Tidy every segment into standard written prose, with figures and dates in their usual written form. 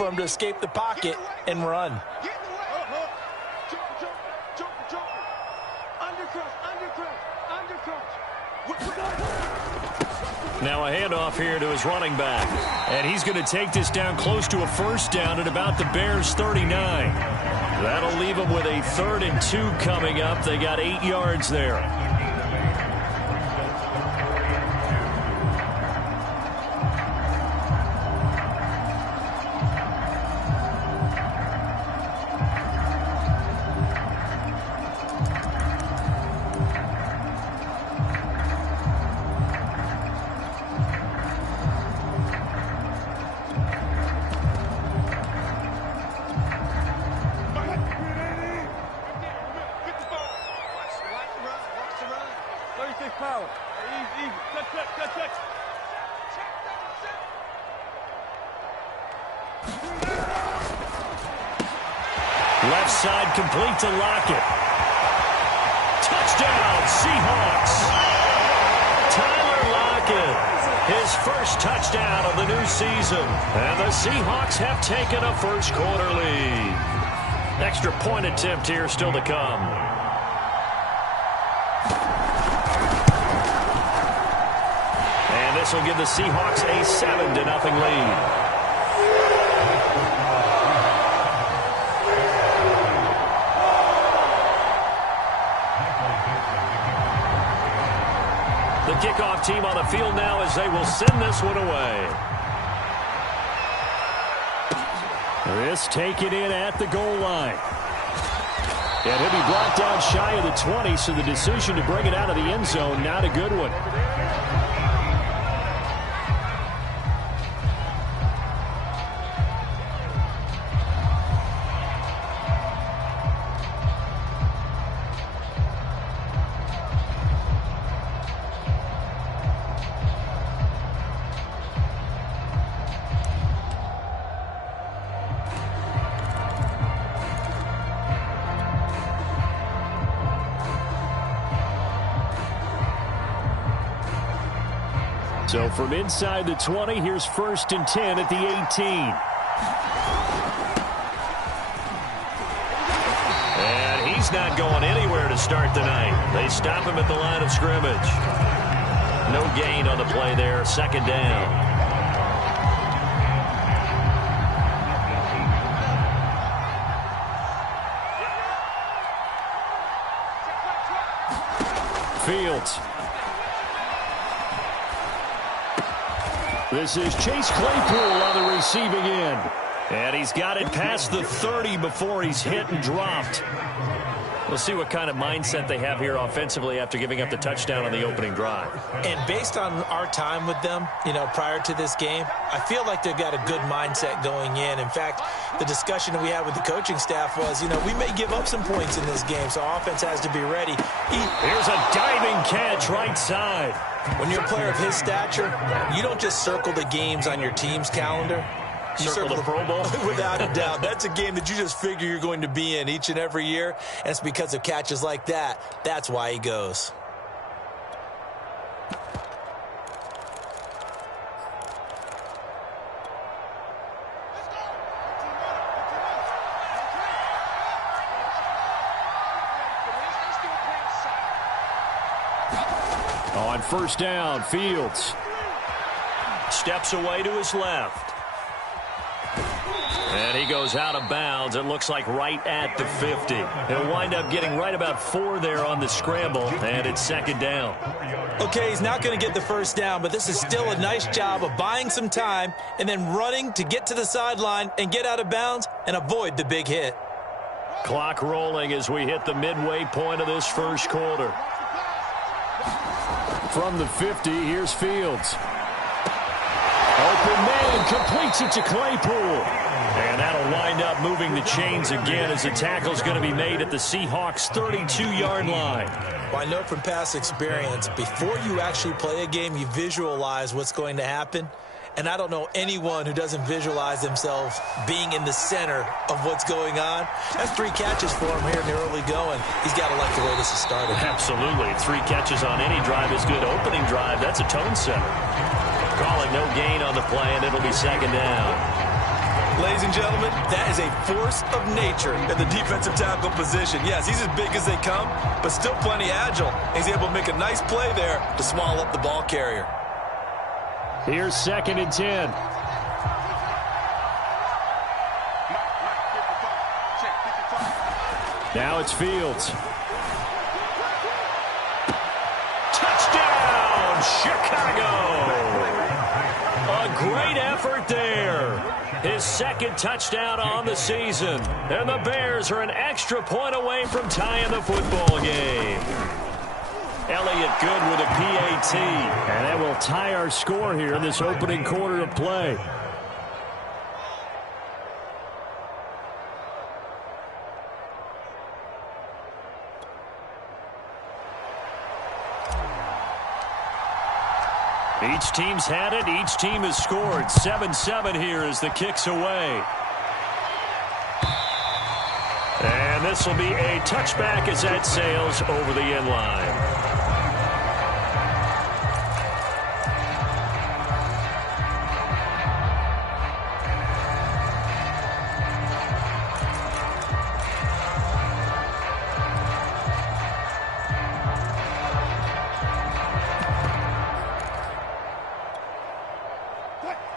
for him to escape the pocket and run. Now a handoff here to his running back. And he's going to take this down close to a first down at about the Bears' 39. That'll leave them with a 3rd and 2 coming up. They got 8 yards there. Left side complete to Lockett. Touchdown, Seahawks. Tyler Lockett, his first touchdown of the new season. And the Seahawks have taken a first-quarter lead. Extra point attempt here still to come. And this will give the Seahawks a 7-0 lead. The kickoff team on the field now as they will send this one away. This taken in at the goal line. And he'll be brought down shy of the 20, so the decision to bring it out of the end zone, not a good one. So from inside the 20, here's 1st and 10 at the 18. And he's not going anywhere to start the night. They stop him at the line of scrimmage. No gain on the play there, 2nd down. Fields. This is Chase Claypool on the receiving end. And he's got it past the 30 before he's hit and dropped. We'll see what kind of mindset they have here offensively after giving up the touchdown on the opening drive. And based on our time with them, prior to this game, I feel like they've got a good mindset going in. In fact, the discussion that we had with the coaching staff was, we may give up some points in this game, so offense has to be ready. Here's a diving catch right side. When you're a player of his stature, you don't just circle the games on your team's calendar. You circle the Pro Bowl? Without a doubt. That's a game that you just figure you're going to be in each and every year. And it's because of catches like that. That's why he goes. On 1st down, Fields steps away to his left. And he goes out of bounds, it looks like right at the 50. He'll wind up getting right about 4 there on the scramble, and it's 2nd down. Okay, he's not going to get the 1st down, but this is still a nice job of buying some time and then running to get to the sideline and get out of bounds and avoid the big hit. Clock rolling as we hit the midway point of this 1st quarter. From the 50, here's Fields. Open man, completes it to Claypool. And that'll wind up moving the chains again as the tackle's going to be made at the Seahawks' 32-yard line. Well, I know from past experience, before you actually play a game, you visualize what's going to happen. And I don't know anyone who doesn't visualize themselves being in the center of what's going on. That's 3 catches for him here in the early going. He's got to like the way this is started. Absolutely. 3 catches on any drive is good. Opening drive, that's a tone setter. Calling no gain on the play, and it'll be 2nd down. Ladies and gentlemen, that is a force of nature in the defensive tackle position. Yes, he's as big as they come, but still plenty agile. He's able to make a nice play there to swallow up the ball carrier. Here's 2nd and 10. Now it's Fields. Touchdown, Chicago! A great effort there. His 2nd touchdown on the season. And the Bears are an extra point away from tying the football game. Elliott good with a PAT. And that will tie our score here in this opening quarter of play. Each team's had it. Each team has scored. 7-7 here as the kick's away. And this will be a touchback as that sails over the end line.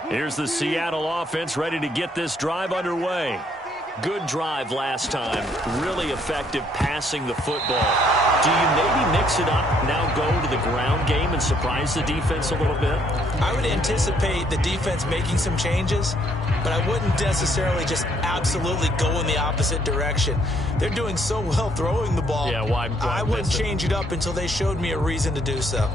Here's the Seattle offense ready to get this drive underway. Good drive last time. Really effective passing the football. Do you maybe mix it up, now go to the ground game and surprise the defense a little bit? I would anticipate the defense making some changes, but I wouldn't necessarily just absolutely go in the opposite direction. They're doing so well throwing the ball. Yeah, why I wouldn't change it up until they showed me a reason to do so.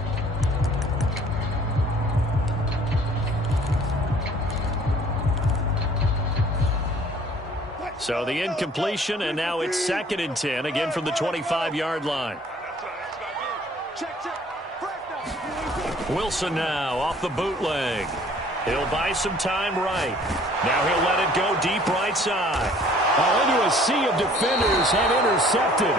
So the incompletion, and now it's 2nd and 10, again from the 25-yard line. Wilson now off the bootleg. He'll buy some time right. Now he'll let it go deep right side. Into a sea of defenders and intercepted.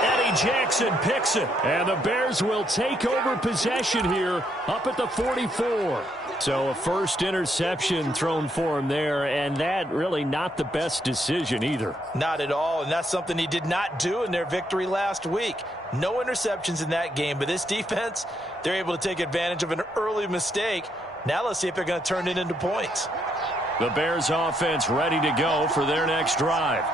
Eddie Jackson picks it. And the Bears will take over possession here up at the 44. So a first interception thrown for him there, and that really not the best decision either. Not at all, and that's something he did not do in their victory last week. No interceptions in that game, but this defense, they're able to take advantage of an early mistake. Now let's see if they're going to turn it into points. The Bears offense ready to go for their next drive.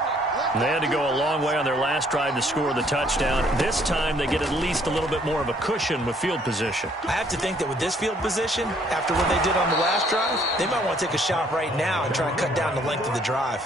They had to go a long way on their last drive to score the touchdown. This time they get at least a little bit more of a cushion with field position. I have to think that with this field position, after what they did on the last drive, they might want to take a shot right now and try and cut down the length of the drive.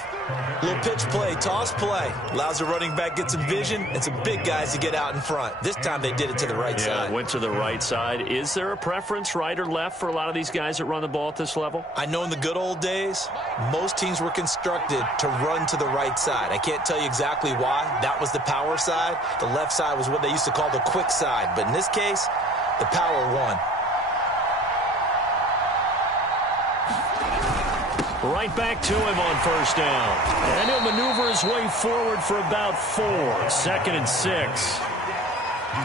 Little pitch play, toss play. Allows the running back to get some vision and some big guys to get out in front. This time they did it to the right side. Yeah, went to the right side. Is there a preference, right or left, for a lot of these guys that run the ball at this level? I know in the good old days, most teams were constructed to run to the right side. I can't tell you exactly why. That was the power side. The left side was what they used to call the quick side. But in this case, the power won. Right back to him on first down. And he'll maneuver his way forward for about 4. 2nd and 6.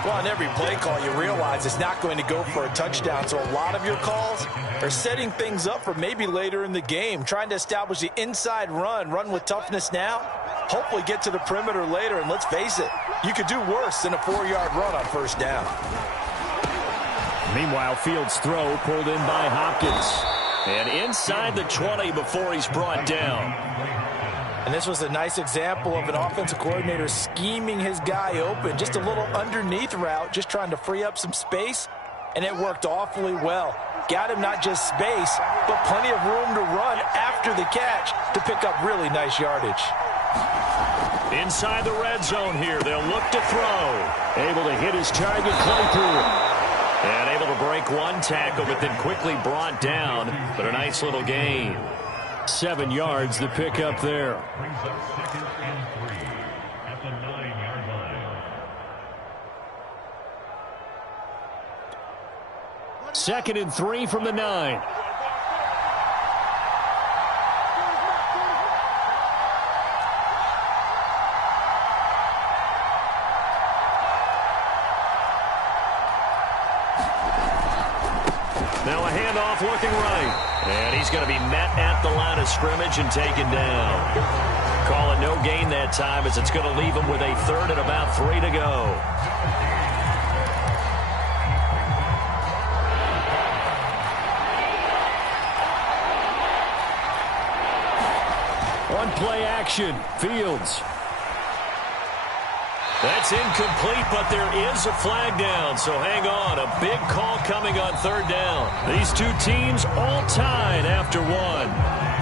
Well, on every play call, you realize it's not going to go for a touchdown. So a lot of your calls are setting things up for maybe later in the game, trying to establish the inside run with toughness now, hopefully get to the perimeter later. And let's face it, you could do worse than a 4-yard run on first down. Meanwhile, Fields' throw pulled in by Hopkins. And inside the 20 before he's brought down. And this was a nice example of an offensive coordinator scheming his guy open. Just a little underneath route, just trying to free up some space. And it worked awfully well. Got him not just space, but plenty of room to run after the catch to pick up really nice yardage. Inside the red zone here, they'll look to throw. Able to hit his target, Claypool. And able to break one tackle, but then quickly brought down. But a nice little gain. 7 yards, the pickup there. Second and 3 from the 9. Now a handoff looking right. And he's going to be met at the line of scrimmage and taken down. Call it no gain that time as it's going to leave him with a third and about 3 to go. On play action, Fields. That's incomplete, but there is a flag down, so hang on. A big call coming on third down. These two teams all tied after one.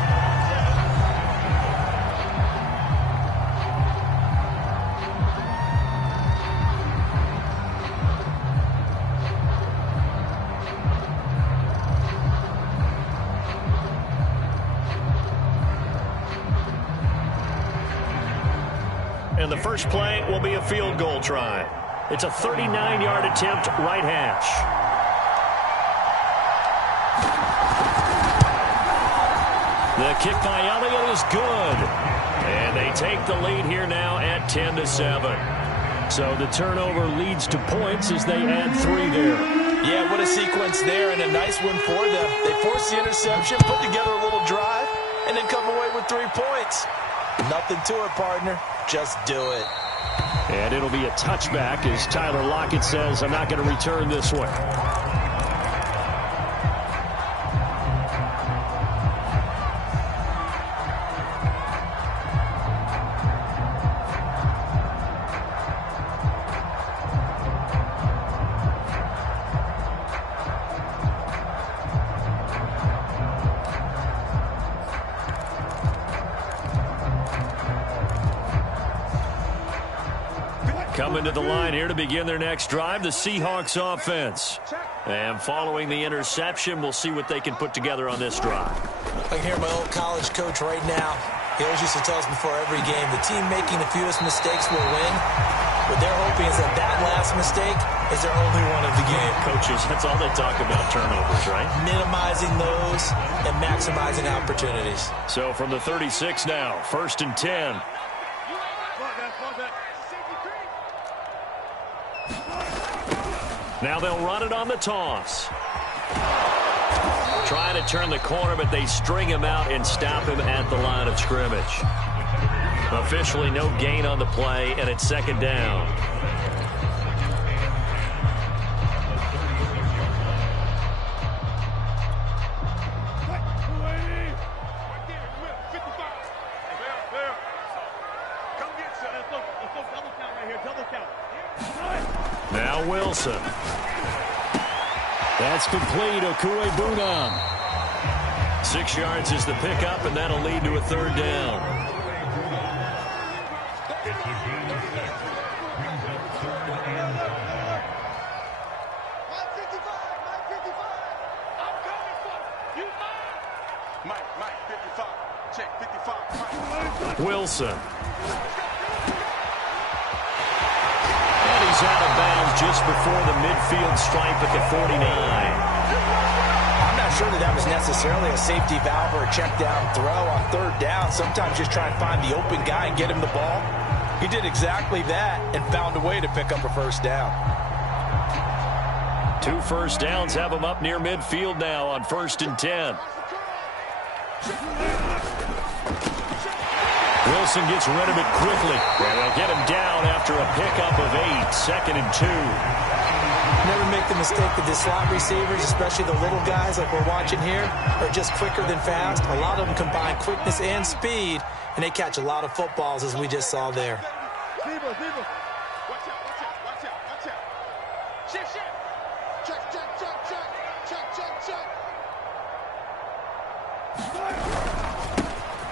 And the first play will be a field goal try. It's a 39-yard attempt, right hash. The kick by Elliott is good. And they take the lead here now at 10-7. So the turnover leads to points as they add 3 there. Yeah, what a sequence there, and a nice win for them. They forced the interception, put together a little drive, and then come away with 3 points. Nothing to it, partner. Just do it. And it'll be a touchback as Tyler Lockett says, I'm not going to return this one. Coming to the line here to begin their next drive, the Seahawks offense. And following the interception, we'll see what they can put together on this drive. I can hear my old college coach right now. He always used to tell us before every game, the team making the fewest mistakes will win. What they're hoping is that that last mistake is their only one of the game. Coaches, that's all they talk about, turnovers, right? Minimizing those and maximizing opportunities. So from the 36 now, 1st and 10. Now they'll run it on the toss. Trying to turn the corner, but they string him out and stop him at the line of scrimmage. Officially no gain on the play, and it's 2nd down. Now Wilson. That's complete. Okuebunam. 6 yards is the pickup, and that'll lead to a 3rd down. Wilson. Out of bounds just before the midfield stripe at the 49. I'm not sure that was necessarily a safety valve or a check down throw on 3rd down. Sometimes just try and find the open guy and get him the ball. He did exactly that and found a way to pick up a 1st down. 2 first downs have him up near midfield now on 1st and 10. Wilson gets rid of it quickly. And they'll get him down after a pickup of 8. 2nd and 2. Never make the mistake that the slot receivers, especially the little guys like we're watching here, are just quicker than fast. A lot of them combine quickness and speed, and they catch a lot of footballs, as we just saw there.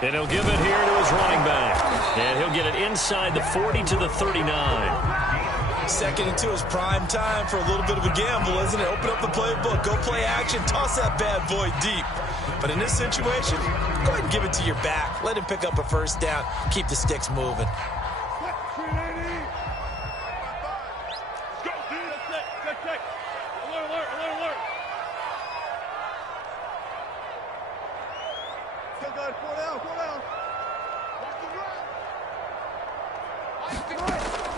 And he'll give it here to his running back. And he'll get it inside the 40 to the 39. 2nd and 2 is prime time for a little bit of a gamble, isn't it? Open up the playbook, go play action, toss that bad boy deep. But in this situation, go ahead and give it to your back. Let him pick up a 1st down. Keep the sticks moving.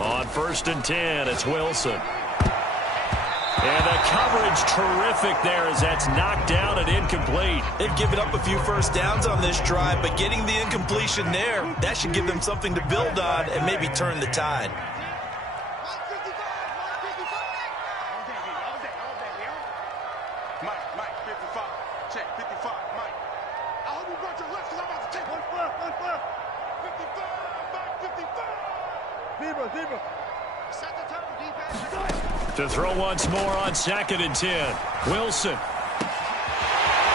On 1st and 10, it's Wilson. And the coverage terrific there as that's knocked down and incomplete. They've given up a few first downs on this drive, but getting the incompletion there, that should give them something to build on and maybe turn the tide. Mike, 55. Check, 55, Mike. I hope you brought your left because I'm about to take one flip. 55, Mike, 55. Zebra. Set the tone, defense. To throw once more on 2nd and 10. Wilson.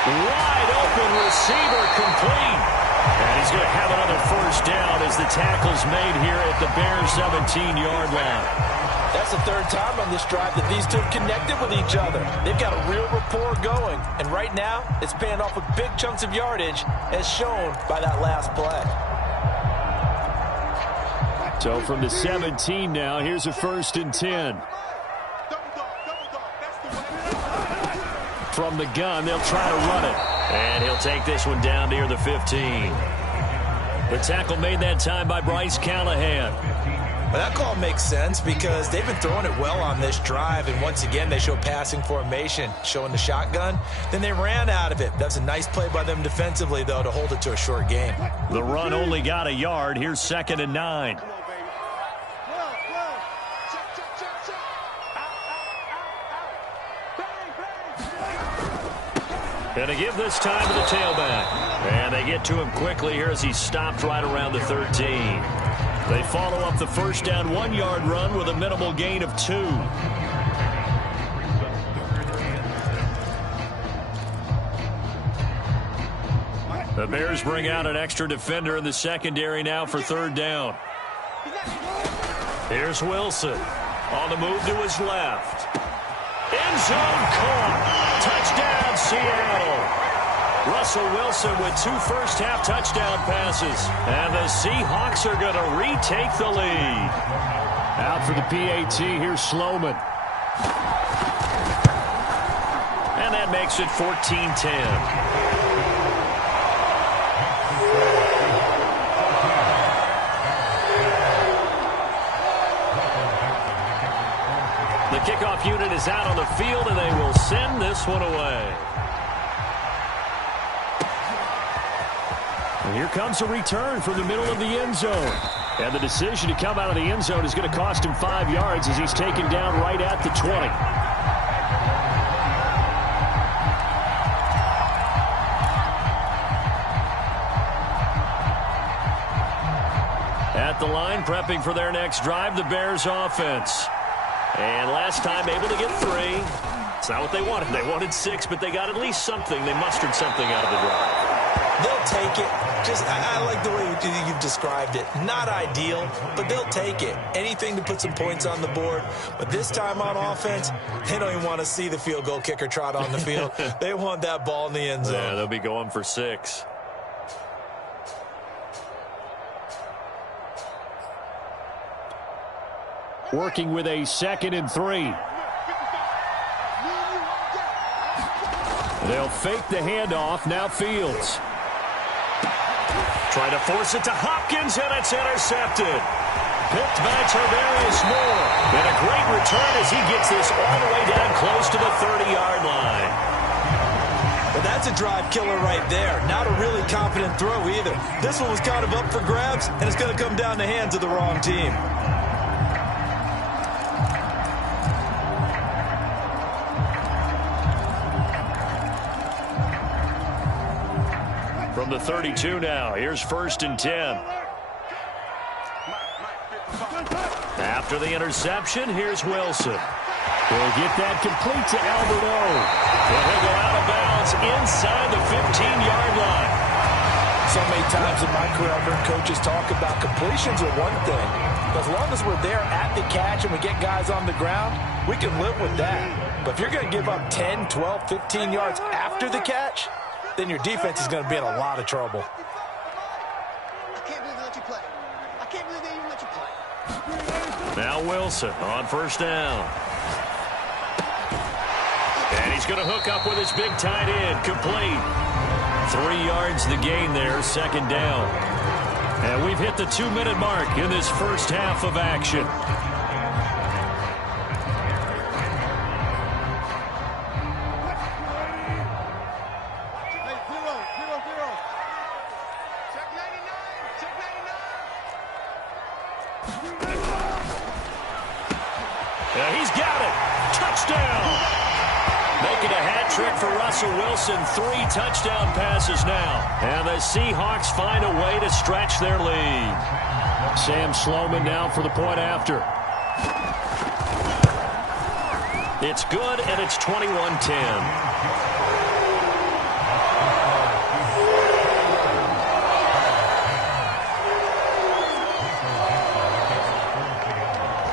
Wide open receiver complete. And he's going to have another first down as the tackle's made here at the Bears' 17-yard line. That's the third time on this drive that these two have connected with each other. They've got a real rapport going. And right now, it's paying off with big chunks of yardage, as shown by that last play. So from the 17 now, here's a 1st and 10. From the gun, they'll try to run it. And he'll take this one down near the 15. The tackle made that time by Bryce Callahan. Well, that call makes sense because they've been throwing it well on this drive, and once again they show passing formation, showing the shotgun. Then they ran out of it. That's a nice play by them defensively, though, to hold it to a short game. The run only got a yard. Here's 2nd and 9. And to give this time to the tailback. And they get to him quickly here as he stopped right around the 13. They follow up the first down 1-yard run with a minimal gain of 2. The Bears bring out an extra defender in the secondary now for 3rd down. Here's Wilson on the move to his left. End zone caught. Touchdown, Seattle. Russell Wilson with 2 first-half touchdown passes. And the Seahawks are going to retake the lead. Out for the PAT, here's Sloman. And that makes it 14-10. The kickoff unit is out on the field, and they will send this one away. And here comes a return from the middle of the end zone. And the decision to come out of the end zone is going to cost him 5 yards as he's taken down right at the 20. At the line, prepping for their next drive, the Bears offense. And last time, able to get 3. It's not what they wanted. They wanted 6, but they got at least something. They mustered something out of the drive. They'll take it. I like the way you've described it. Not ideal, but they'll take it. Anything to put some points on the board. But this time on offense, they don't even want to see the field goal kicker trot on the field. They want that ball in the end zone. Yeah, they'll be going for 6. Working with a 2nd and 3. They'll fake the handoff. Now Fields. Trying to force it to Hopkins, and it's intercepted. Picked by Tarvarius Moore. And a great return as he gets this all the way down close to the 30-yard line. But that's a drive killer right there. Not a really confident throw either. This one was kind of up for grabs, and it's going to come down the hands of the wrong team. From the 32 now, here's 1st and 10. After the interception, here's Wilson. He'll get that complete to Alberto. And he'll go out of bounds inside the 15-yard line. So many times in my career, I've heard coaches talk about completions are one thing. But as long as we're there at the catch and we get guys on the ground, we can live with that. But if you're going to give up 10, 12, 15 yards after the catch, then your defense is going to be in a lot of trouble. I can't believe they let you play. I can't believe they even let you play. Now Wilson on 1st down. And he's going to hook up with his big tight end. Complete. 3 yards the gain there, 2nd down. And we've hit the 2-minute mark in this first half of action. Yeah, he's got it. Touchdown. Making a hat trick for Russell Wilson. 3 touchdown passes now. And the Seahawks find a way to stretch their lead. Sam Sloman now for the point after. It's good, and it's 21-10.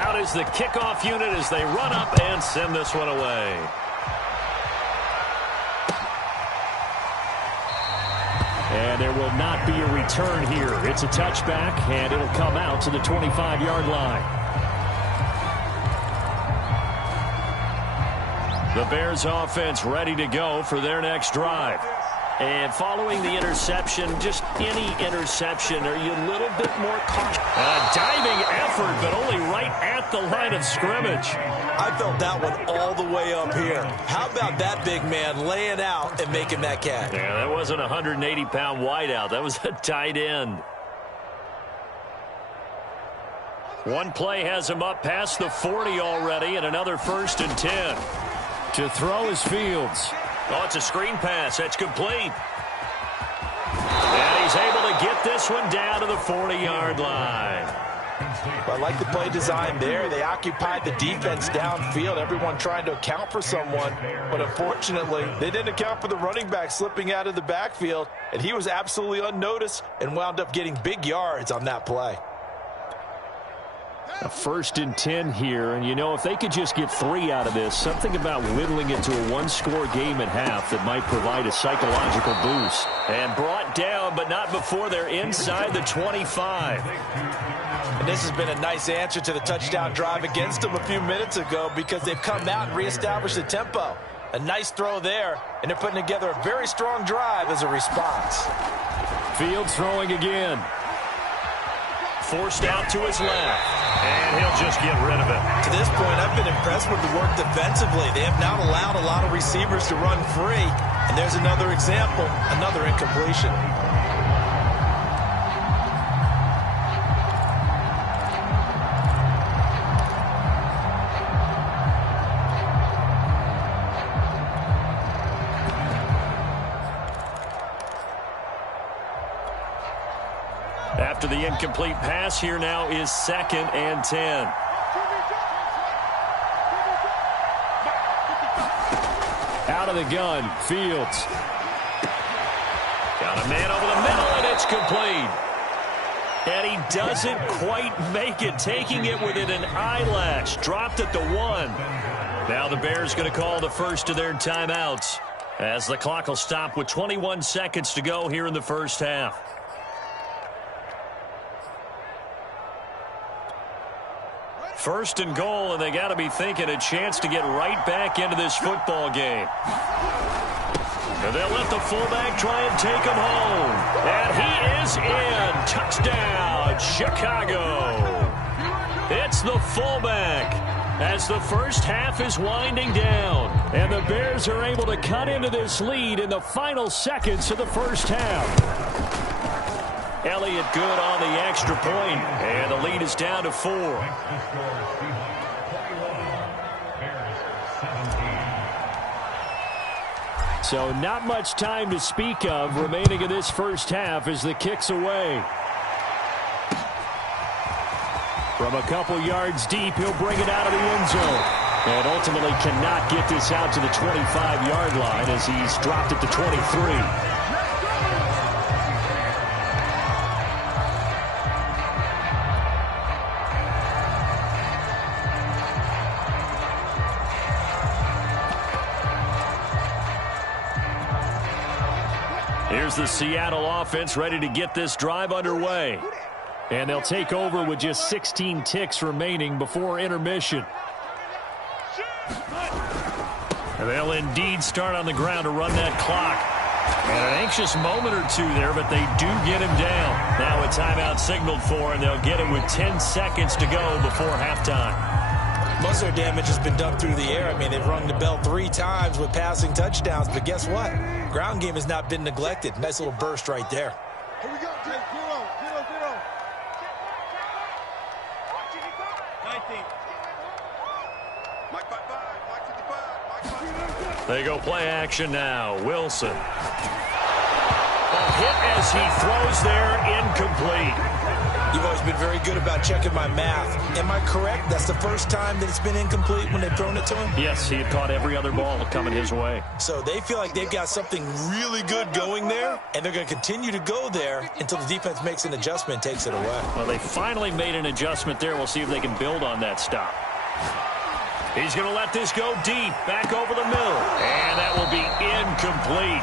Out is the kickoff unit as they run up and send this one away. And there will not be a return here. It's a touchback, and it'll come out to the 25-yard line. The Bears offense ready to go for their next drive. And following the interception, just any interception, are you a little bit more cautious? A diving effort, but only right at the line of scrimmage. I felt that one all the way up here. How about that big man laying out and making that catch? Yeah, that wasn't a 180-pound wideout. That was a tight end. One play has him up past the 40 already, and another 1st and 10. To throw is Fields. Oh, it's a screen pass. That's complete. And he's able to get this one down to the 40-yard line. I like the play design there. They occupied the defense downfield, everyone trying to account for someone. But unfortunately, they didn't account for the running back slipping out of the backfield, and he was absolutely unnoticed and wound up getting big yards on that play. A 1st and 10 here, and you know, if they could just get 3 out of this, something about whittling it to a 1-score game at half that might provide a psychological boost. And brought down, but not before they're inside the 25. And this has been a nice answer to the touchdown drive against them a few minutes ago because they've come out and reestablished the tempo. A nice throw there, and they're putting together a very strong drive as a response. Fields throwing again. Forced out to his left. And he'll just get rid of it. To this point, I've been impressed with the work defensively. They have not allowed a lot of receivers to run free. And there's another example, another incompletion. After the incomplete pass, here now is 2nd and 10. Out of the gun, Fields. Got a man over the middle, and it's complete. And he doesn't quite make it, taking it within an eyelash. Dropped at the 1. Now the Bears going to call the first of their timeouts as the clock will stop with 21 seconds to go here in the first half. First and goal, and they got to be thinking a chance to get right back into this football game. And they'll let the fullback try and take him home. And he is in. Touchdown, Chicago. It's the fullback as the first half is winding down. And the Bears are able to cut into this lead in the final seconds of the first half. Elliott good on the extra point, and the lead is down to 4. So not much time to speak of remaining in this first half as the kick's away. From a couple yards deep, he'll bring it out of the end zone. And ultimately cannot get this out to the 25-yard line as he's dropped it to 23. Here's the Seattle offense ready to get this drive underway. And they'll take over with just 16 ticks remaining before intermission. And they'll indeed start on the ground to run that clock. And an anxious moment or two there, but they do get him down. Now a timeout signaled for, and they'll get it with 10 seconds to go before halftime. Most of their damage has been done through the air. I mean, they've rung the bell 3 times with passing touchdowns, but guess what? Ground game has not been neglected. Nice little burst right there. Here we go, Jake. 0-0. Mike, bye-bye. Mike 55. Mike 55. They go play action now. Wilson. A hit as he throws there, incomplete. You've always been very good about checking my math. Am I correct? That's the first time that it's been incomplete when they've thrown it to him? Yes, he had caught every other ball coming his way. So they feel like they've got something really good going there, and they're going to continue to go there until the defense makes an adjustment and takes it away. Well, they finally made an adjustment there. We'll see if they can build on that stop. He's going to let this go deep, back over the middle. And that will be incomplete.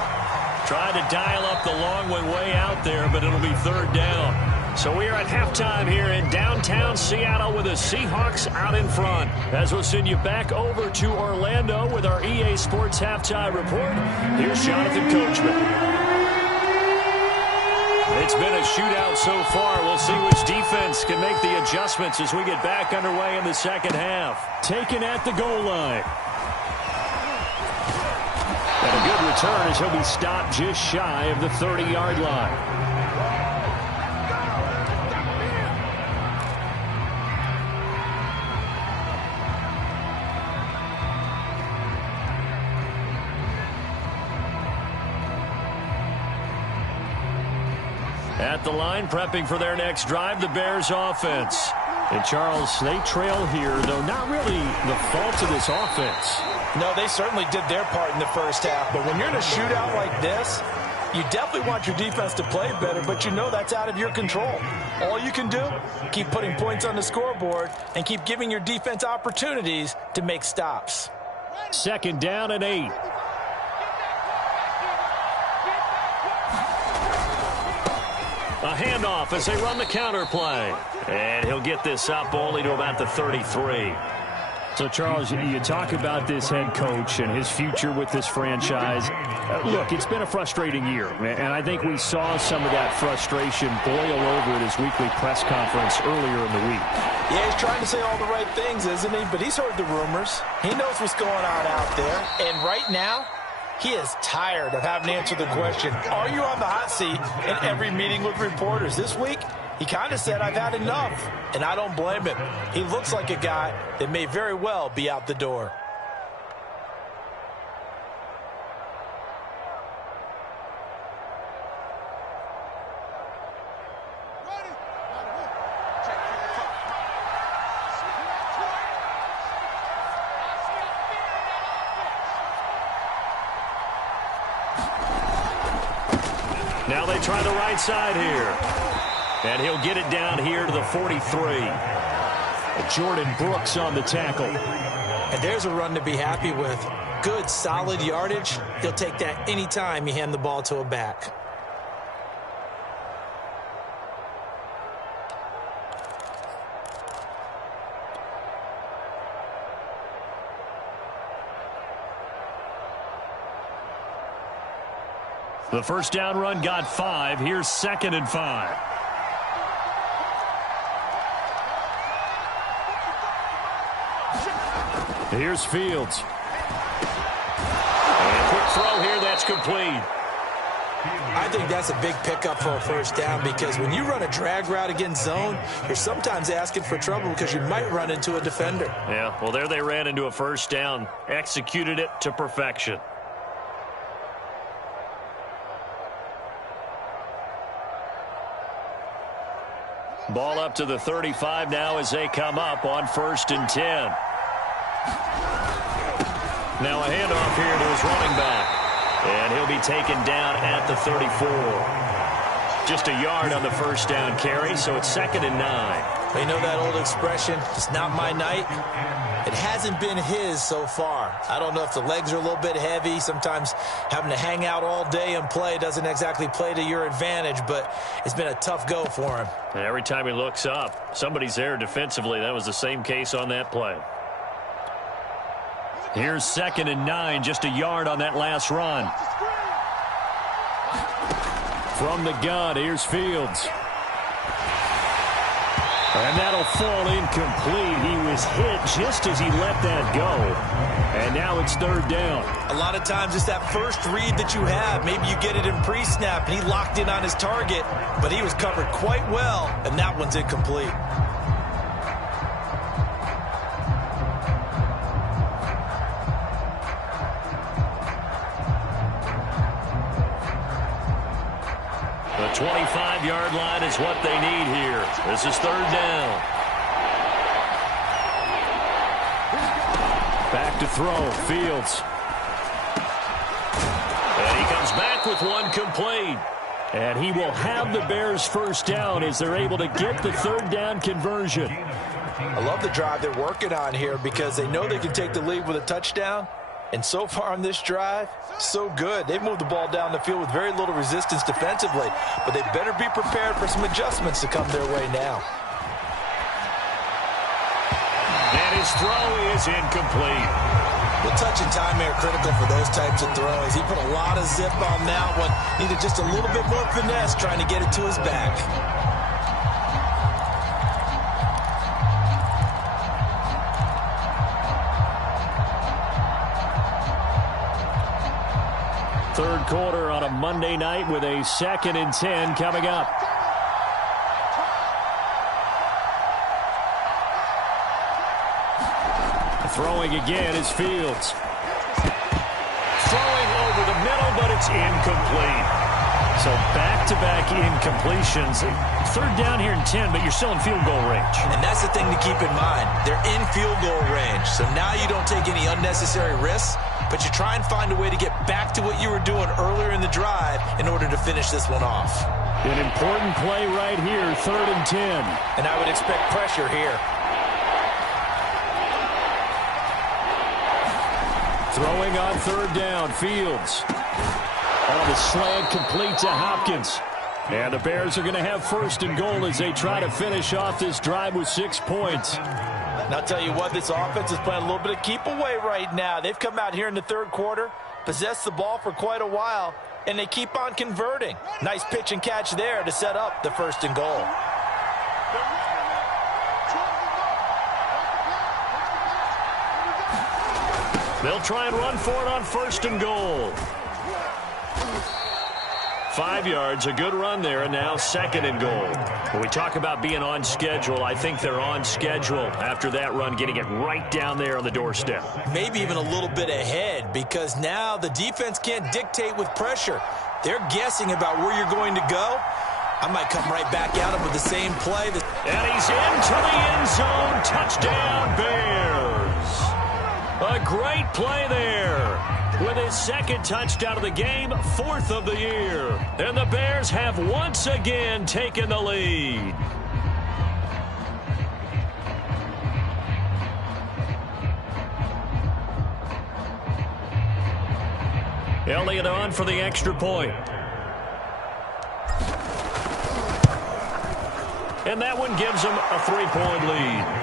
Trying to dial up the long one way out there, but it'll be third down. So we are at halftime here in downtown Seattle with the Seahawks out in front. As we'll send you back over to Orlando with our EA Sports Halftime Report, here's Jonathan Coachman. It's been a shootout so far. We'll see which defense can make the adjustments as we get back underway in the second half. Taken at the goal line. And a good return as he'll be stopped just shy of the 30-yard line. At the line, prepping for their next drive, the Bears offense. And Charles, they trail here, though not really the fault of this offense. No, they certainly did their part in the first half. But when you're in a shootout like this, you definitely want your defense to play better, but you know that's out of your control. All you can do, keep putting points on the scoreboard and keep giving your defense opportunities to make stops. Second down and 8. A handoff as they run the counter play. And he'll get this up only to about the 33. So, Charles, you talk about this head coach and his future with this franchise. Look, it's been a frustrating year, and I think we saw some of that frustration boil over at his weekly press conference earlier in the week. Yeah, he's trying to say all the right things, isn't he? But he's heard the rumors. He knows what's going on out there. And right now, he is tired of having to answer the question, are you on the hot seat in every meeting with reporters? This week, he kind of said, I've had enough, and I don't blame him. He looks like a guy that may very well be out the door. Now they try the right side here. And he'll get it down here to the 43. Jordan Brooks on the tackle. And there's a run to be happy with. Good, solid yardage. He'll take that anytime you hand the ball to a back. The first down run got 5. Here's 2nd and 5. Here's Fields. And quick throw here, that's complete. I think that's a big pickup for a first down because when you run a drag route against zone, you're sometimes asking for trouble because you might run into a defender. Yeah, well, there they ran into a first down, executed it to perfection. Ball up to the 35 now as they come up on 1st and 10. Now a handoff here to his running back. And he'll be taken down at the 34. Just a yard on the first down carry, so it's 2nd and 9. You know that old expression, it's not my night? It hasn't been his so far. I don't know if the legs are a little bit heavy. Sometimes having to hang out all day and play doesn't exactly play to your advantage, but it's been a tough go for him. And every time he looks up, somebody's there defensively. That was the same case on that play. Here's 2nd and 9, just a yard on that last run. From the gun, here's Fields. And that'll fall incomplete. He was hit just as he let that go. And now it's 3rd down. A lot of times it's that first read that you have. Maybe you get it in pre-snap, and he locked in on his target, but he was covered quite well, and that one's incomplete. The 25-yard line is what they need here. This is third down. Back to throw. Fields. And he comes back with one complete. And he will have the Bears first down as they're able to get the third down conversion. I love the drive they're working on here because they know they can take the lead with a touchdown. And so far on this drive, so good. They've moved the ball down the field with very little resistance defensively, but they better be prepared for some adjustments to come their way now. And his throw is incomplete. The touch and time are critical for those types of throws. He put a lot of zip on that one. Needed just a little bit more finesse trying to get it to his back. Third quarter on a Monday night with a 2nd and 10 coming up. Throwing again is Fields. Throwing over the middle, but it's incomplete. So back-to-back incompletions. Third down here and 10, but you're still in field goal range. And that's the thing to keep in mind. They're in field goal range, so now you don't take any unnecessary risks, but you try and find a way to get back to what you were doing earlier in the drive in order to finish this one off. An important play right here, 3rd and 10. And I would expect pressure here. Throwing on third down, Fields. On the slant, complete to Hopkins. And the Bears are going to have 1st and goal as they try to finish off this drive with 6 points. And I'll tell you what, this offense is playing a little bit of keep away right now. They've come out here in the third quarter, possessed the ball for quite a while, and they keep on converting. Nice pitch and catch there to set up the 1st and goal. They'll try and run for it on 1st and goal. 5 yards, a good run there, and now 2nd and goal. When we talk about being on schedule, I think they're on schedule after that run, getting it right down there on the doorstep. Maybe even a little bit ahead, because now the defense can't dictate with pressure. They're guessing about where you're going to go. I might come right back at him with the same play. And he's into the end zone. Touchdown, Bears. A great play there. With his 2nd touchdown of the game, 4th of the year. And the Bears have once again taken the lead. Elliott on for the extra point. And that one gives them a 3-point lead.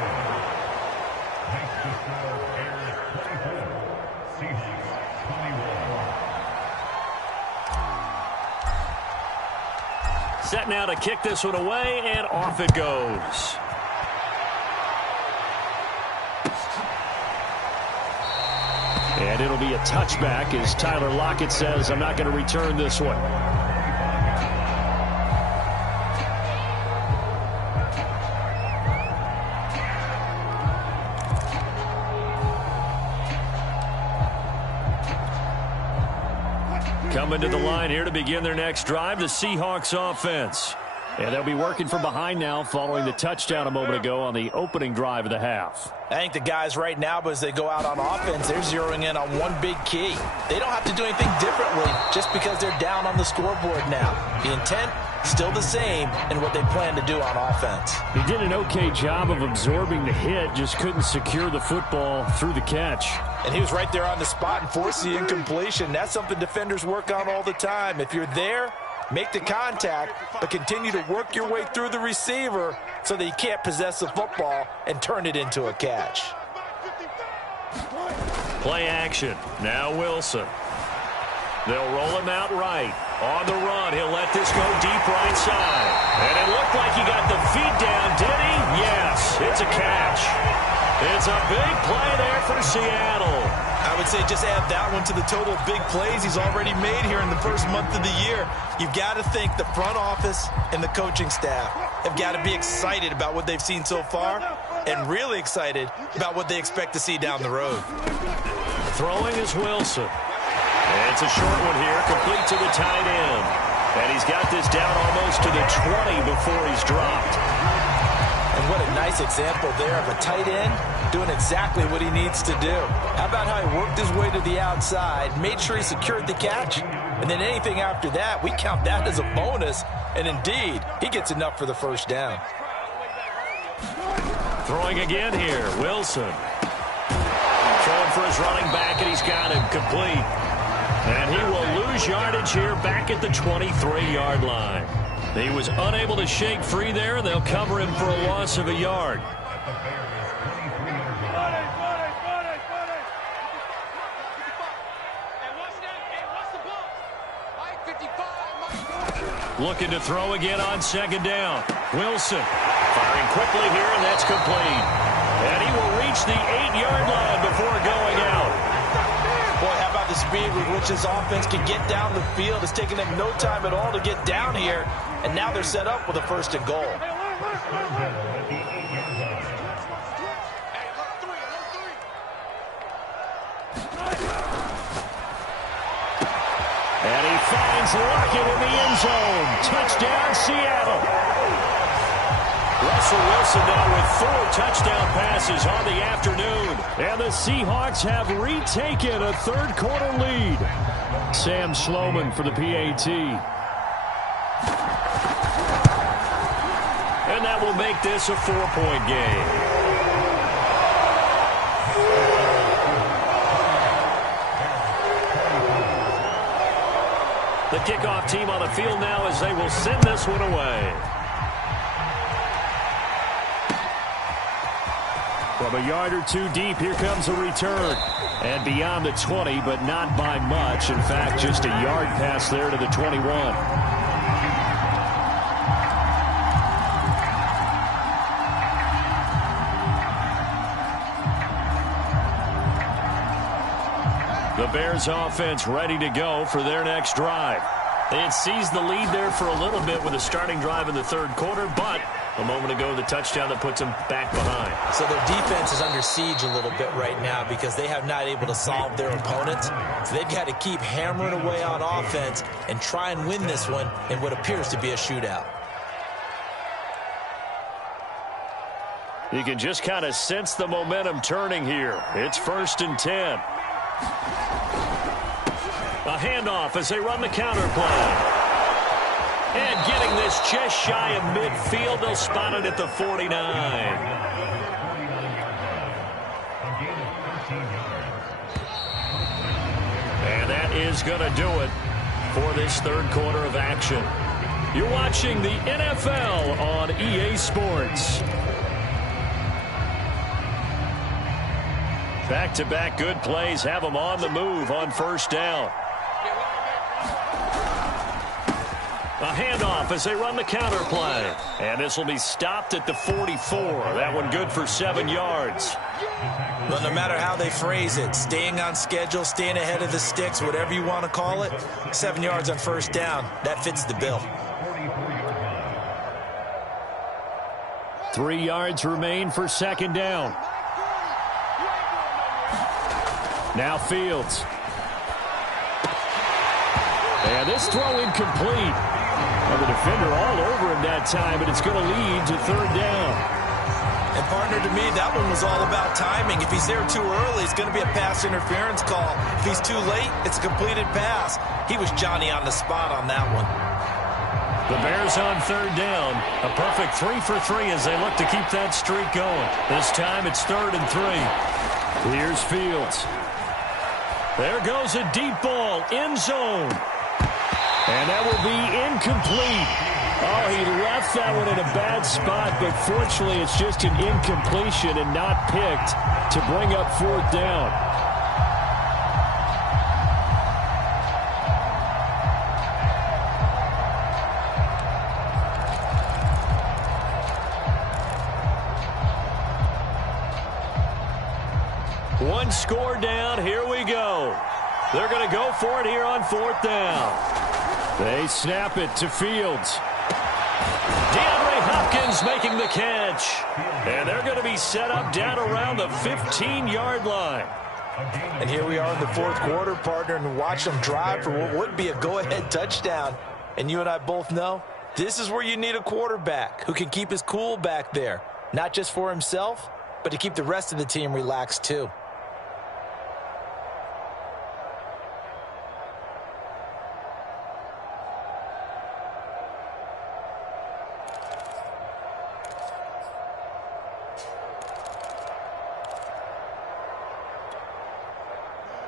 Set now to kick this one away, and off it goes. And it'll be a touchback as Tyler Lockett says, I'm not going to return this one. Coming to the line here to begin their next drive, the Seahawks offense. And they'll be working from behind now following the touchdown a moment ago on the opening drive of the half. I think the guys right now, as they go out on offense, they're zeroing in on one big key. They don't have to do anything differently just because they're down on the scoreboard now. The intent, still the same in what they plan to do on offense. He did an okay job of absorbing the hit, just couldn't secure the football through the catch. And he was right there on the spot and forced the incompletion. That's something defenders work on all the time. If you're there, make the contact, but continue to work your way through the receiver so that you can't possess the football and turn it into a catch. Play action. Now Wilson. They'll roll him out right. On the run, he'll let this go deep right side. And it looked like he got the feet down, did he? Yes, it's a catch. It's a big play there for Seattle. I would say just add that one to the total of big plays he's already made here in the first month of the year. You've got to think the front office and the coaching staff have got to be excited about what they've seen so far and really excited about what they expect to see down the road. Throwing is Wilson. And it's a short one here, complete to the tight end. And he's got this down almost to the 20 before he's dropped. And what a nice example there of a tight end doing exactly what he needs to do. How about how he worked his way to the outside, made sure he secured the catch, and then anything after that, we count that as a bonus. And indeed, he gets enough for the first down. Throwing again here, Wilson. Throwing for his running back, and he's got him complete. And he will lose yardage here back at the 23-yard line. He was unable to shake free there. They'll cover him for a loss of a yard. Looking to throw again on second down. Wilson firing quickly here, and that's complete. And he will reach the 8-yard line before going out. Boy, how about the speed with which this offense can get down the field? It's taken them no time at all to get down here, and now they're set up with a first and goal. And he finds Lockett in the end zone. Touchdown, Seattle. Russell Wilson now with 4 touchdown passes on the afternoon. And the Seahawks have retaken a third-quarter lead. Sam Sloman for the PAT. And that will make this a 4-point game. The kickoff team on the field now as they will send this one away. From a yard or two deep, here comes a return. And beyond the 20, but not by much. In fact, just a yard pass there to the 21. The Bears offense ready to go for their next drive. They had seized the lead there for a little bit with a starting drive in the third quarter, but a moment ago the touchdown that puts them back behind. So their defense is under siege a little bit right now because they have not able to solve their opponents. So they've got to keep hammering away on offense and try and win this one in what appears to be a shootout. You can just kind of sense the momentum turning here. It's 1st and 10. A handoff as they run the counter play. And getting this just shy of midfield. They'll spot it at the 49. And that is going to do it for this third quarter of action. You're watching the NFL on EA Sports. Back-to-back good plays have them on the move on first down. A handoff as they run the counter play. And this will be stopped at the 44. That one good for 7 yards. But no matter how they phrase it, staying on schedule, staying ahead of the sticks, whatever you want to call it, 7 yards on first down, that fits the bill. 3 yards remain for second down. Now Fields. And this throw incomplete. And the defender all over him that time, but it's going to lead to third down. And partner, to me, that one was all about timing. If he's there too early, it's going to be a pass interference call. If he's too late, it's a completed pass. He was Johnny on the spot on that one. The Bears on third down. A perfect 3 for 3 as they look to keep that streak going. This time it's 3rd and 3. Here's Fields. There goes a deep ball, end zone. And that will be incomplete. Oh, he left that one in a bad spot, but fortunately it's just an incompletion and not picked to bring up fourth down. One score down. Here we go. They're going to go for it here on fourth down. They snap it to Fields. DeAndre Hopkins making the catch. And they're going to be set up down around the 15-yard line. And here we are in the fourth quarter, partner, and watch them drive for what would be a go-ahead touchdown. And you and I both know this is where you need a quarterback who can keep his cool back there, not just for himself, but to keep the rest of the team relaxed too.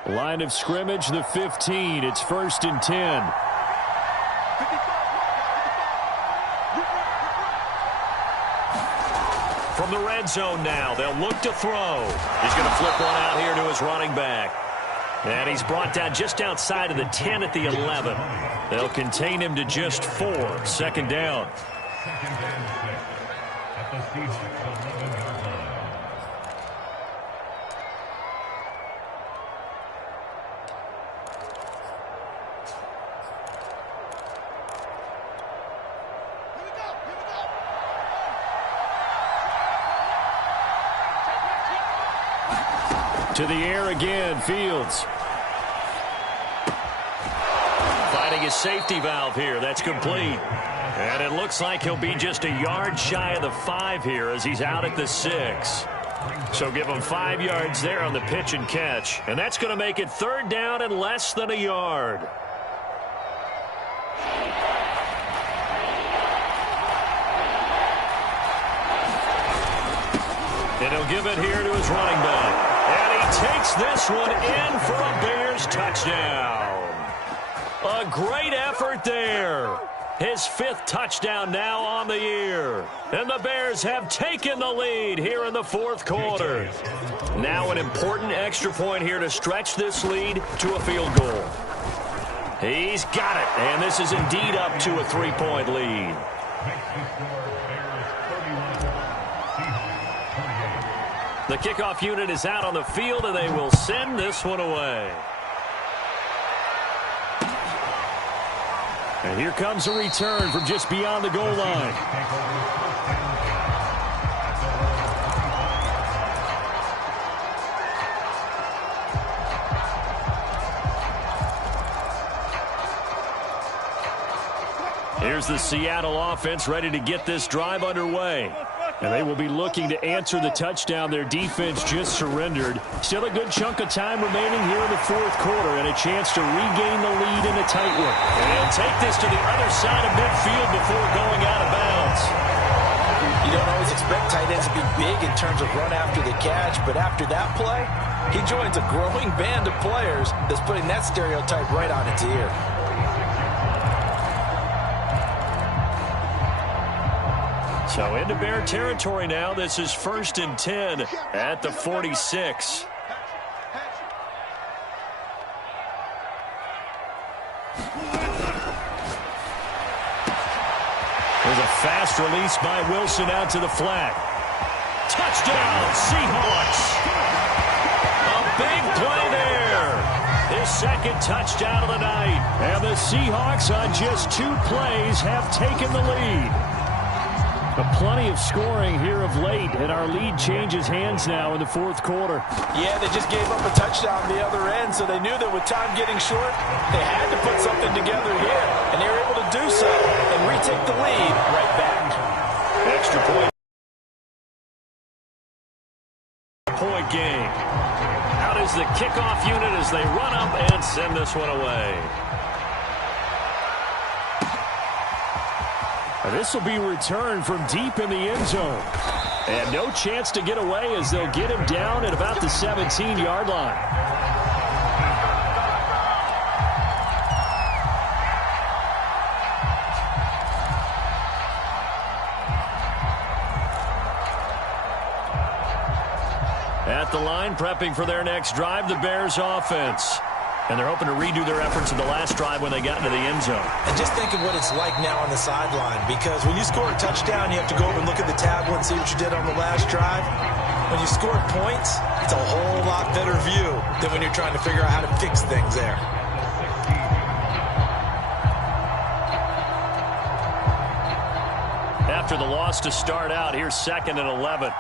Line of scrimmage, the 15. It's 1st and 10. From the red zone now, they'll look to throw. He's going to flip one out here to his running back. And he's brought down just outside of the 10 at the 11. They'll contain him to just 4. 2nd down. To the air again, Fields. Finding his safety valve here. That's complete. And it looks like he'll be just a yard shy of the 5 here as he's out at the 6. So give him 5 yards there on the pitch and catch. And that's going to make it 3rd down and less than a yard. And he'll give it here to his running back. And he takes this one in for a Bears touchdown. A great effort there. His 5th touchdown now on the year. And the Bears have taken the lead here in the 4th quarter. Now an important extra point here to stretch this lead to a field goal. He's got it. And this is indeed up to a 3-point lead. The kickoff unit is out on the field, and they will send this one away. And here comes a return from just beyond the goal line. Here's the Seattle offense ready to get this drive underway. And they will be looking to answer the touchdown their defense just surrendered. Still a good chunk of time remaining here in the 4th quarter and a chance to regain the lead in a tight one. And he'll take this to the other side of midfield before going out of bounds. You don't always expect tight ends to be big in terms of run after the catch, but after that play, he joins a growing band of players that's putting that stereotype right on its ear. So into Bear territory now. This is 1st and 10 at the 46. There's a fast release by Wilson out to the flat. Touchdown, Seahawks. A big play there. His 2nd touchdown of the night. And the Seahawks on just 2 plays have taken the lead. But plenty of scoring here of late, and our lead changes hands now in the 4th quarter. Yeah, they just gave up a touchdown the other end, so they knew that with time getting short, they had to put something together here, and they were able to do so and retake the lead right back. Extra point game. Out is the kickoff unit as they run up and send this one away. This will be returned from deep in the end zone. And no chance to get away as they'll get him down at about the 17-yard line. At the line, prepping for their next drive, the Bears offense. And they're hoping to redo their efforts in the last drive when they got into the end zone. And just think of what it's like now on the sideline, because when you score a touchdown, you have to go over and look at the tablet and see what you did on the last drive. When you score points, it's a whole lot better view than when you're trying to figure out how to fix things there. After the loss to start out, here's 2nd and 11.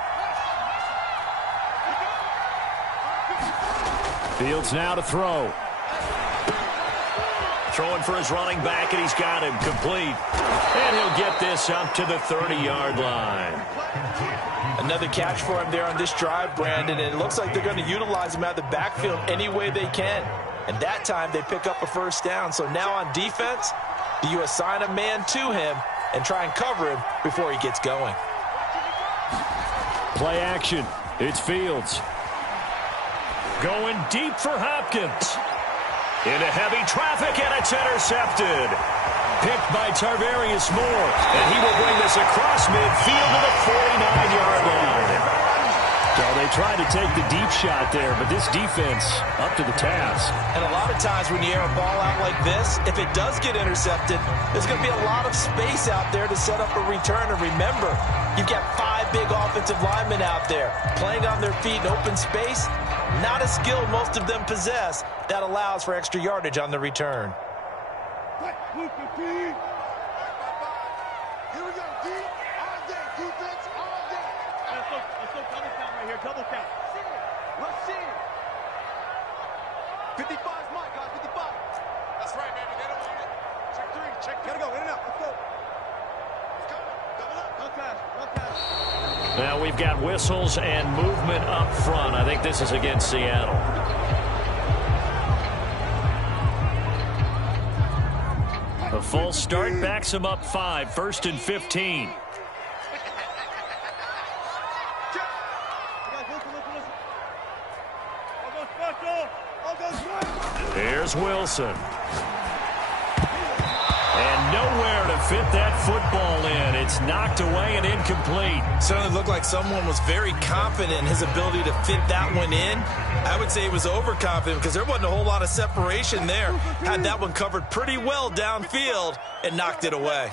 Fields now to throw. throwing for his running back, and he's got him complete. And he'll get this up to the 30-yard line. Another catch for him there on this drive, Brandon, and it looks like they're going to utilize him out of the backfield any way they can. And that time they pick up a first down. So now on defense, do you assign a man to him and try and cover him before he gets going? Play action. It's Fields. Going deep for Hopkins. Into heavy traffic, and it's intercepted. Picked by Tarvarius Moore, and he will bring this across midfield to the 49-yard line. So they tried to take the deep shot there, but this defense up to the task. And a lot of times when you air a ball out like this, if it does get intercepted, there's going to be a lot of space out there to set up a return. And remember, you've got 5 big offensive linemen out there playing on their feet in open space. Not a skill most of them possess that allows for extra yardage on the return. Here we go, D. All day, defense, all day. Let's go double count right here, double count. Let's see. 55's mine, guys, 55. That's right, baby, they don't want it. Check 3, check 3. Gotta go, in and out, let's go. Let's go, double up. Run fast, run fast. Now we've got whistles and movement up front. I think this is against Seattle. A full start backs him up 5, 1st and 15. Here's Wilson. And nowhere to fit that football in. It's knocked away and incomplete. Certainly looked like someone was very confident in his ability to fit that one in. I would say he was overconfident because there wasn't a whole lot of separation there. Had that one covered pretty well downfield and knocked it away.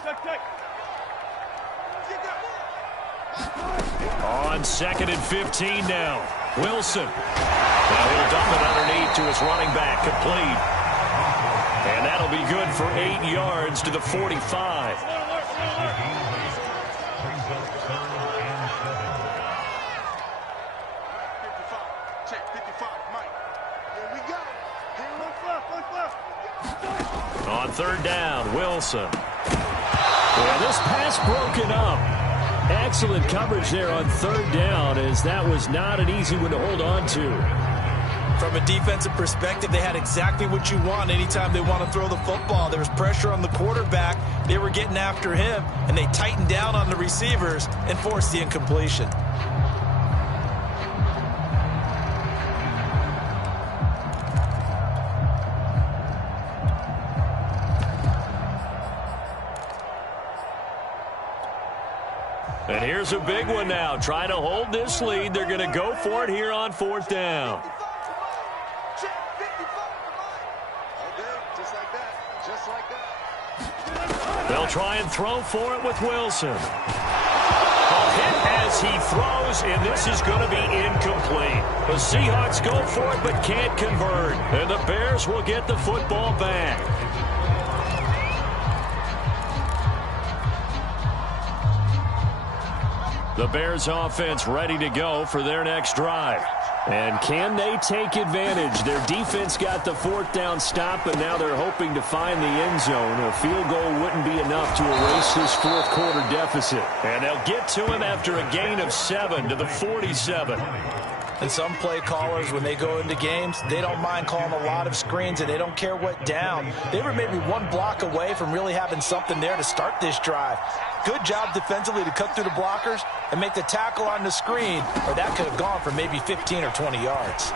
On 2nd and 15 now. Wilson. Now he'll dump it underneath to his running back, complete. And that'll be good for 8 yards to the 45. On 3rd down, Wilson. Well, this pass broken up. Excellent coverage there on 3rd down, as that was not an easy one to hold on to. From a defensive perspective, they had exactly what you want anytime they want to throw the football. There was pressure on the quarterback. They were getting after him, and they tightened down on the receivers and forced the incompletion. And here's a big one now. Trying to hold this lead. They're going to go for it here on 4th down. They'll try and throw for it with Wilson. A hit as he throws, and this is going to be incomplete. The Seahawks go for it but can't convert. And the Bears will get the football back. The Bears offense ready to go for their next drive. And can they take advantage? Their defense got the 4th down stop, and now they're hoping to find the end zone. A field goal wouldn't be enough to erase this 4th quarter deficit. And they'll get to him after a gain of 7 to the 47. And some play callers, when they go into games, they don't mind calling a lot of screens, and they don't care what down. They were maybe 1 block away from really having something there to start this drive. Good job defensively to cut through the blockers and make the tackle on the screen, or that could have gone for maybe 15 or 20 yards.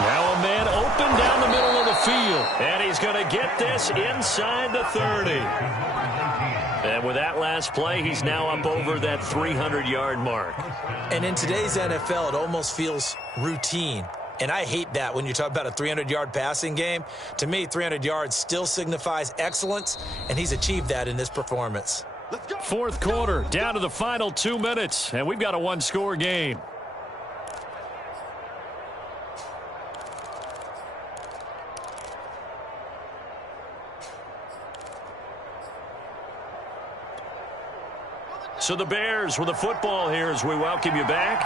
Now a man open down the middle of the field, and he's going to get this inside the 30. And with that last play, he's now up over that 300-yard mark. And in today's NFL, it almost feels routine. And I hate that when you talk about a 300-yard passing game. To me, 300 yards still signifies excellence, and he's achieved that in this performance. 4th quarter, down to the final 2 minutes, and we've got a 1-score game. So the Bears with the football here as we welcome you back.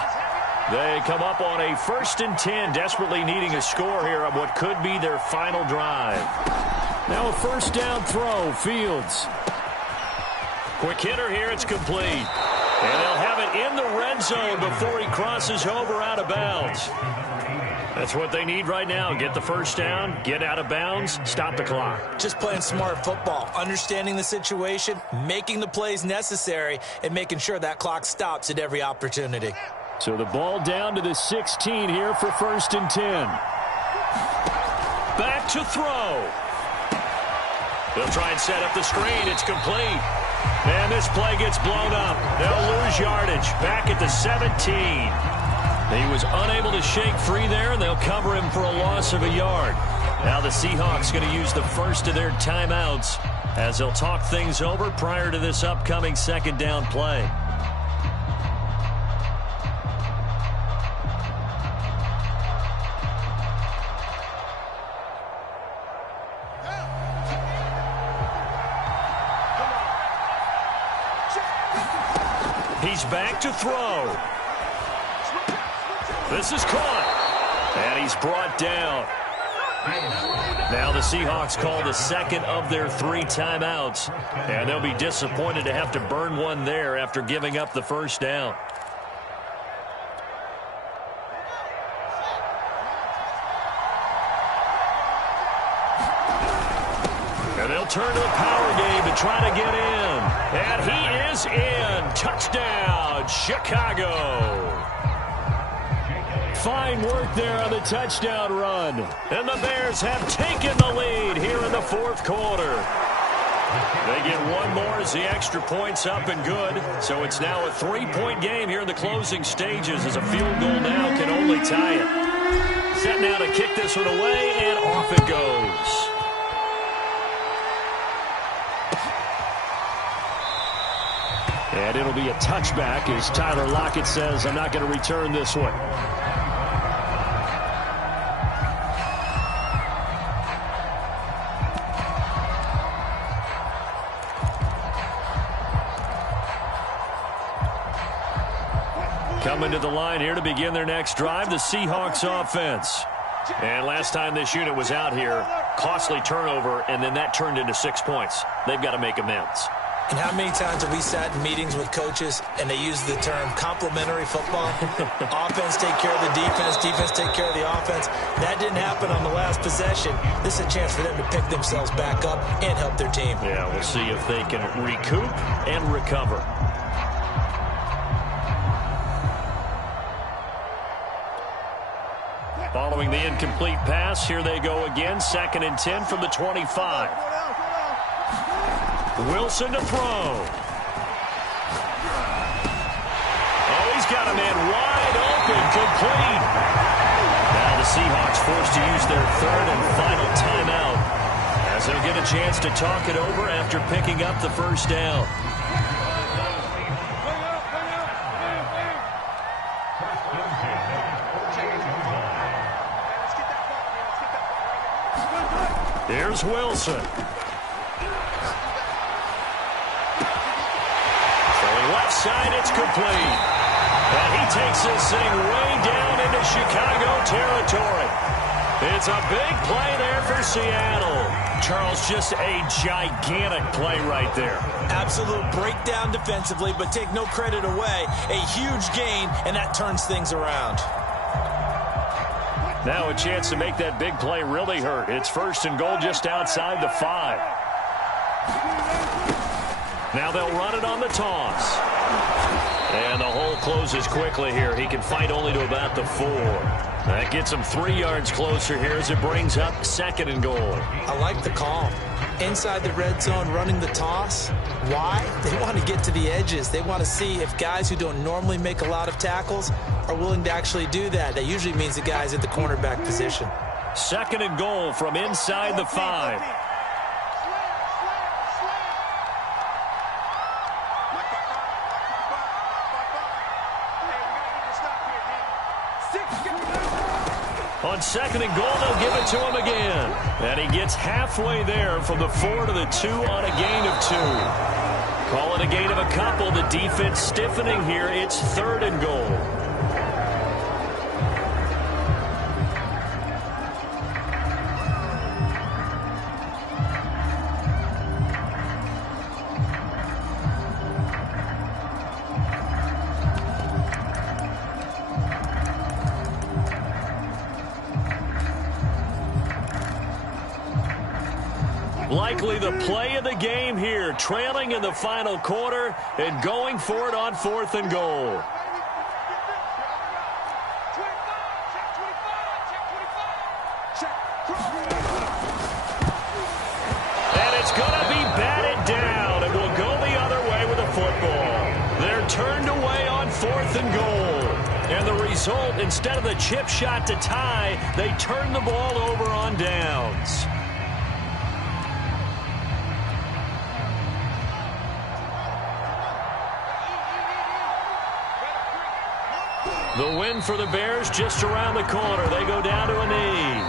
They come up on a 1st and 10, desperately needing a score here on what could be their final drive. Now a 1st down throw, Fields. Quick hitter here, it's complete. And they'll have it in the red zone before he crosses over out of bounds. That's what they need right now. Get the 1st down, get out of bounds, stop the clock. Just playing smart football, understanding the situation, making the plays necessary, and making sure that clock stops at every opportunity. So the ball down to the 16 here for 1st and 10. Back to throw. They'll try and set up the screen. It's complete. And this play gets blown up. They'll lose yardage. Back at the 17. He was unable to shake free there, and they'll cover him for a loss of a yard. Now the Seahawks going to use the first of their timeouts as they'll talk things over prior to this upcoming 2nd down play. He's back to throw. This is caught. And he's brought down. Now the Seahawks call the 2nd of their 3 timeouts. And they'll be disappointed to have to burn one there after giving up the 1st down. And they'll turn to the power game to try to get in. And he is in. Touchdown, Chicago. Fine work there on the touchdown run. And the Bears have taken the lead here in the 4th quarter. They get one more as the extra point's up and good. So it's now a 3-point game here in the closing stages as a field goal now can only tie it. Set now to kick this one away, and off it goes. And it'll be a touchback as Tyler Lockett says, I'm not going to return this one. Coming to the line here to begin their next drive, the Seahawks offense. And last time this unit was out here, costly turnover, and then that turned into 6 points. They've got to make amends. And how many times have we sat in meetings with coaches and they use the term complementary football? Offense take care of the defense, defense take care of the offense. That didn't happen on the last possession. This is a chance for them to pick themselves back up and help their team. Yeah, we'll see if they can recoup and recover. Following the incomplete pass, here they go again. 2nd and 10 from the 25. Wilson to throw. Oh, he's got a man wide open, complete. Now the Seahawks forced to use their 3rd and final timeout as they'll get a chance to talk it over after picking up the 1st down. Here's Wilson. Left side, it's complete. And he takes this thing way down into Chicago territory. It's a big play there for Seattle. Charles, just a gigantic play right there. Absolute breakdown defensively, but take no credit away. A huge gain, and that turns things around. Now a chance to make that big play really hurt. It's 1st and goal just outside the 5. Now they'll run it on the toss. And the hole closes quickly here. He can fight only to about the 4. That gets him 3 yards closer here as it brings up 2nd and goal. I like the call. Inside the red zone, running the toss. Why? They want to get to the edges. They want to see if guys who don't normally make a lot of tackles are willing to actually do that. That usually means the guys at the cornerback position. 2nd and goal from inside the 5. On 2nd and goal, they'll give it to him again. And he gets halfway there from the 4 to the 2 on a gain of 2. Call it a gain of a couple. The defense stiffening here. It's 3rd and goal. likely the play of the game here, trailing in the final quarter and going for it on 4th and goal. And it's going to be batted down, and will go the other way with the football. They're turned away on 4th and goal. And the result, instead of the chip shot to tie, they turn the ball over on downs. The win for the Bears just around the corner. They go down to a knee.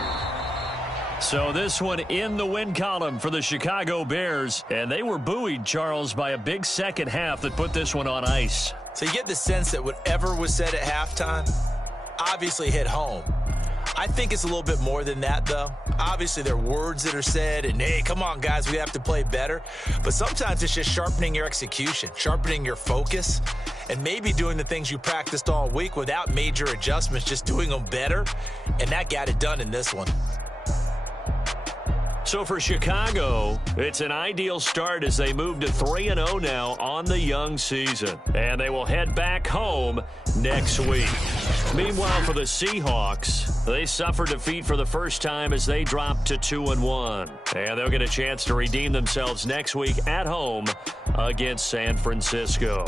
So this one in the win column for the Chicago Bears. And they were buoyed, Charles, by a big second half that put this one on ice. So you get the sense that whatever was said at halftime obviously hit home. I think it's a little bit more than that, though. Obviously, there are words that are said, and, hey, come on, guys, we have to play better. But sometimes it's just sharpening your execution, sharpening your focus, and maybe doing the things you practiced all week without major adjustments, just doing them better. And that got it done in this one. So for Chicago, it's an ideal start as they move to 3-0 now on the young season. And they will head back home next week. Meanwhile, for the Seahawks, they suffered defeat for the first time as they dropped to 2-1. And they'll get a chance to redeem themselves next week at home against San Francisco.